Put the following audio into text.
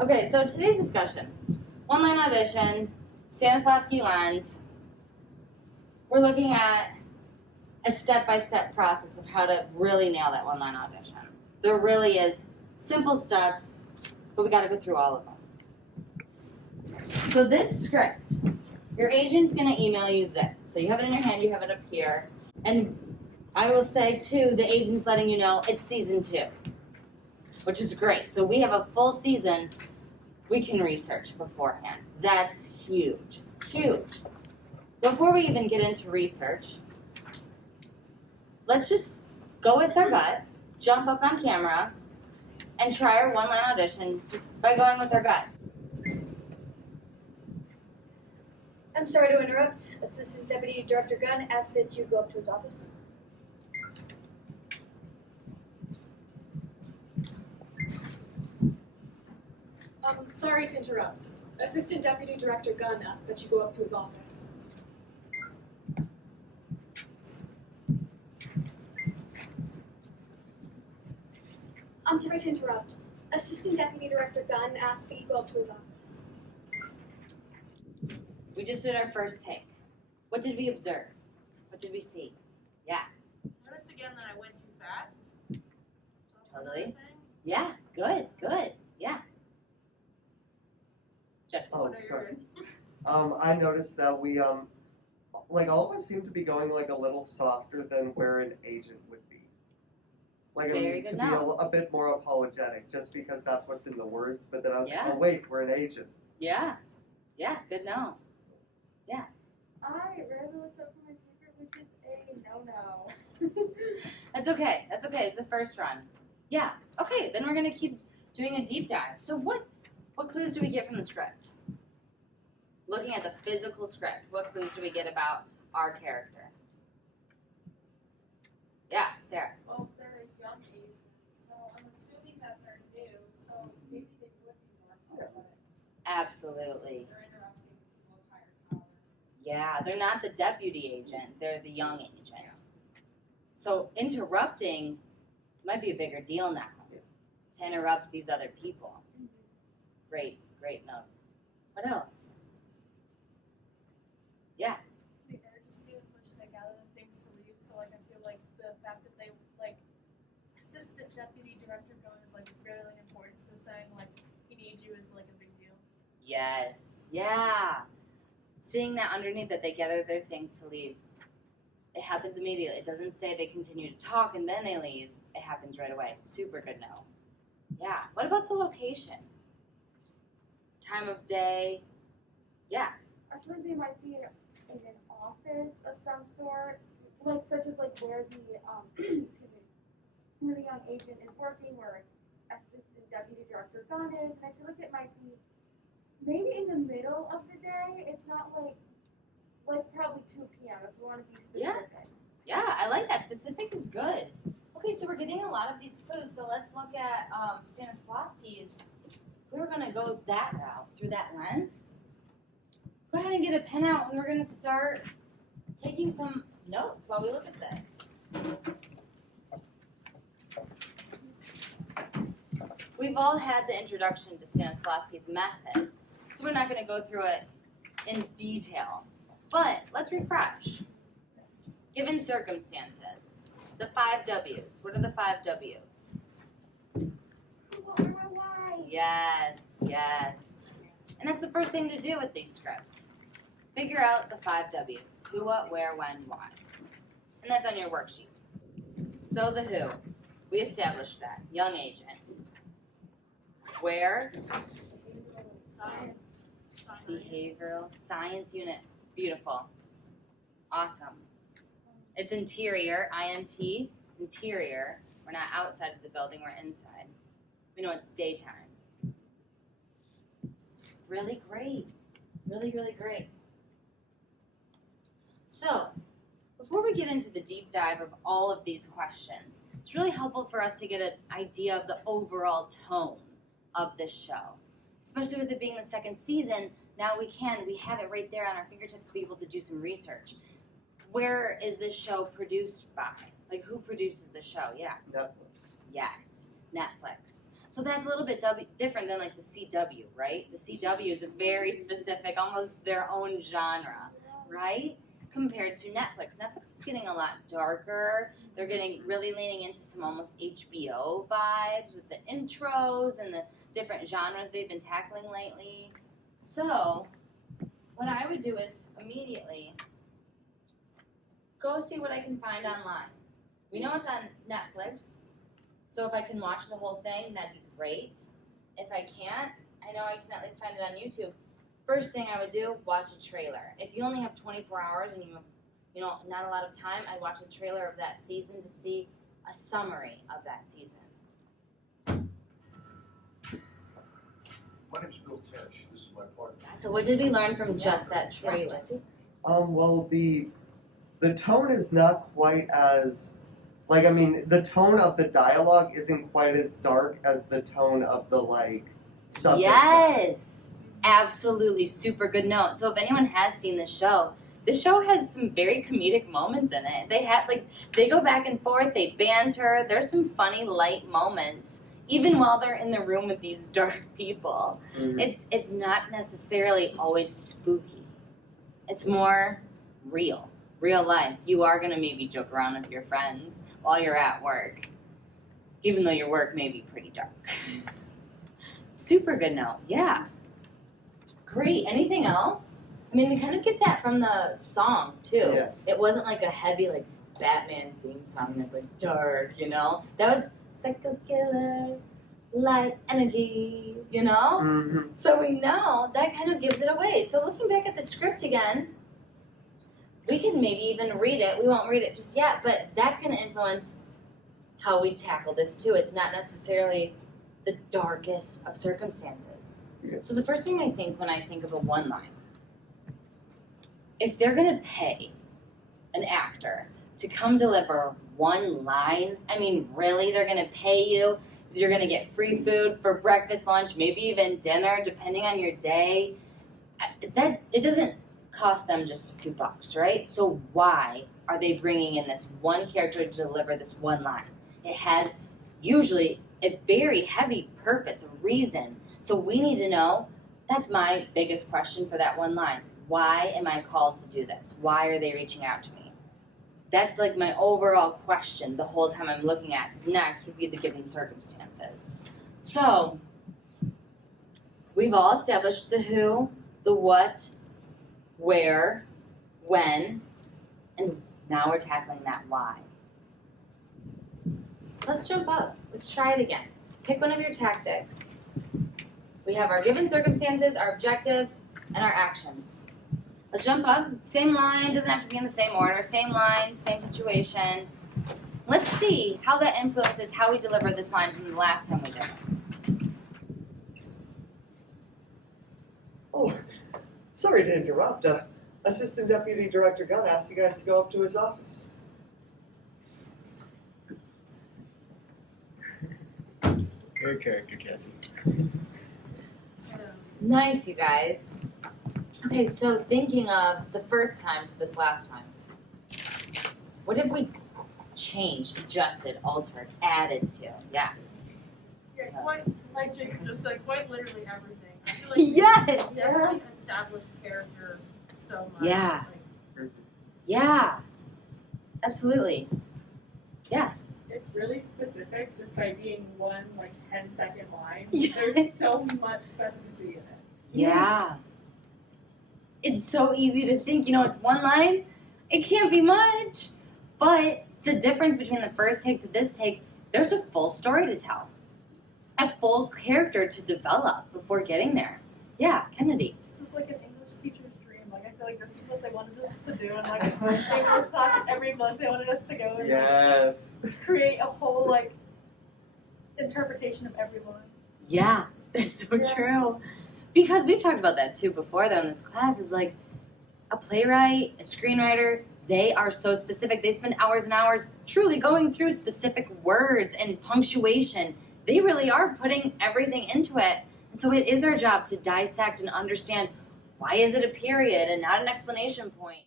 Okay, so today's discussion, one-line audition, Stanislavsky lens. We're looking at a step-by-step process of how to really nail that one-line audition. There really is simple steps, but we got to go through all of them. So this script, your agent's going to email you this. So you have it in your hand, you have it up here. And I will say, too, the agent's letting you know it's season 2, which is great. So we have a full season. We can research beforehand. That's huge, huge. Before we even get into research, let's just go with our gut, jump up on camera, and try our one-line audition just by going with our gut. I'm sorry to interrupt. Assistant Deputy Director Gunn asked that you go up to his office. Sorry to interrupt. Assistant Deputy Director Gunn asked that you go up to his office. I'm sorry to interrupt. Assistant Deputy Director Gunn asked that you go up to his office. We just did our first take. What did we observe? What did we see? Yeah. Notice again that I went too fast. Totally. Yeah, good, yeah. Jessica. Oh, sorry. I noticed that we, like all of us seem to be going like a little softer than where an agent would be. Like Very to good be now. a bit more apologetic, just because that's what's in the words. But then I was Yeah. like, oh wait, we're an agent. Yeah, good no. I rarely looked up for my secret, which is a no-no. That's okay, it's the first run. Yeah, okay, then we're gonna keep doing a deep dive. So what clues do we get from the script? Looking at the physical script, what clues do we get about our character? Yeah, Sarah. Well, they're a young age, so I'm assuming that they're new, so maybe they would be more apologetic. Absolutely. They're interrupting people of higher power. Yeah, they're not the deputy agent, they're the young agent. So interrupting might be a bigger deal now, to interrupt these other people. Great note. What else? Yeah. The urgency with which they gather the things to leave, so like I feel like the fact that they like assistant deputy director going is like really important. So saying like he needs you is like a big deal. Yes. Yeah. Seeing that underneath that they gather their things to leave. It happens immediately. It doesn't say they continue to talk and then they leave. It happens right away. Super good note. Yeah. What about the location? Time of day? Yeah. I feel like they might be in an office of some sort, like such as like where the excuse me, where the young agent is working, where assistant deputy director Gunn is, and I feel like it might be maybe in the middle of the day. It's not like probably 2 p.m. if we want to be specific. Yeah, I like that. Specific is good. Okay, so we're getting a lot of these clues, so let's look at Stanislavsky's. If we were going to go that route, through that lens, go ahead and get a pen out and we're going to start taking some notes while we look at this. We've all had the introduction to Stanislavsky's method, so we're not going to go through it in detail. But let's refresh. Given circumstances, the 5 W's. What are the 5 W's? Yes. And that's the first thing to do with these scripts. Figure out the 5 W's. Who, what, where, when, why. And that's on your worksheet. So the who. We established that. Young agent. Where? Behavioral science unit. Beautiful. Awesome. It's interior, INT, interior. We're not outside of the building, we're inside. We know it's daytime. Really great. Really great. So, before we get into the deep dive of all of these questions, it's really helpful for us to get an idea of the overall tone of this show. Especially with it being the 2nd season, now we have it right there on our fingertips to be able to do some research. Where is this show produced by? Like, who produces the show? Yeah. Netflix. Yes, Netflix. So that's a little bit different than like the CW, right? The CW is a very specific, almost their own genre, right? Compared to Netflix. Netflix is getting a lot darker. They're getting really leaning into some almost HBO vibes with the intros and the different genres they've been tackling lately. So what I would do is immediately go see what I can find online. We know it's on Netflix, so if I can watch the whole thing, that'd be great. If I can't, I know I can at least find it on YouTube. First thing I would do, watch a trailer. If you only have 24 hours and you have, not a lot of time, I'd watch a trailer of that season to see a summary of that season. My name's Bill Tesh. This is my partner. So what did we learn from just that trailer? Well, the tone is not quite as, the tone of the dialogue isn't quite as dark as the tone of the, subject matter. Yes, absolutely, super good note. So if anyone has seen the show has some very comedic moments in it. They go back and forth, they banter, there's some funny, light moments, even while they're in the room with these dark people. Mhm. It's not necessarily always spooky. It's more real life. You are going to maybe joke around with your friends while you're at work, even though your work may be pretty dark. Super good note, yeah. Great, anything else? I mean, we kind of get that from the song, too. Yeah. It wasn't like a heavy, Batman theme song that's, dark, That was Psycho Killer, light energy, Mm-hmm. So we know that kind of gives it away. So looking back at the script again, we can maybe even read it. We won't read it just yet, but that's going to influence how we tackle this too. It's not necessarily the darkest of circumstances. Yeah. So the first thing I think when I think of a one-line, if they're going to pay an actor to come deliver one line, I mean, really, they're going to pay you. You're going to get free food for breakfast, lunch, maybe even dinner, depending on your day. It doesn't cost them just a few bucks, right? So why are they bringing in this one character to deliver this one line? It has usually a very heavy purpose, a reason. So we need to know, that's my biggest question for that one line. Why am I called to do this? Why are they reaching out to me? That's my overall question the whole time I'm looking at. Next would be the given circumstances. So we've all established the who, the what, where, when, and now we're tackling that why. Let's jump up. Let's try it again. Pick one of your tactics. We have our given circumstances, our objective, and our actions. Let's jump up. Same line, doesn't have to be in the same order. Same line, same situation. Let's see how that influences how we deliver this line from the last time we did it. Oh, sorry to interrupt. Assistant Deputy Director Gunn asked you guys to go up to his office. Great character, Cassie. Nice, you guys. Okay, so thinking of the first time to this last time, what have we changed, adjusted, altered, added to? Yeah. Yeah, quite, like Jacob just said, quite literally everything. I feel like Yes! it's definitely established character so much. Yeah. Like, Yeah. Absolutely. Yeah. It's really specific just by being one 10-second line. Yes. There's so much specificity in it. Yeah. It's so easy to think, it's one line. It can't be much. But the difference between the first take to this take, there's a full story to tell. A full character to develop before getting there. Yeah, Kennedy. This is like an English teacher's dream. I feel like this is what they wanted us to do. And they were class every month. They wanted us to go and Yes. create a whole interpretation of every line. Yeah, that's so Yeah. true. Because we've talked about that too before though in this class is a playwright, a screenwriter, they are so specific. They spend hours and hours truly going through specific words and punctuation. They really are putting everything into it. And so it is our job to dissect and understand why is it a period and not an explanation point.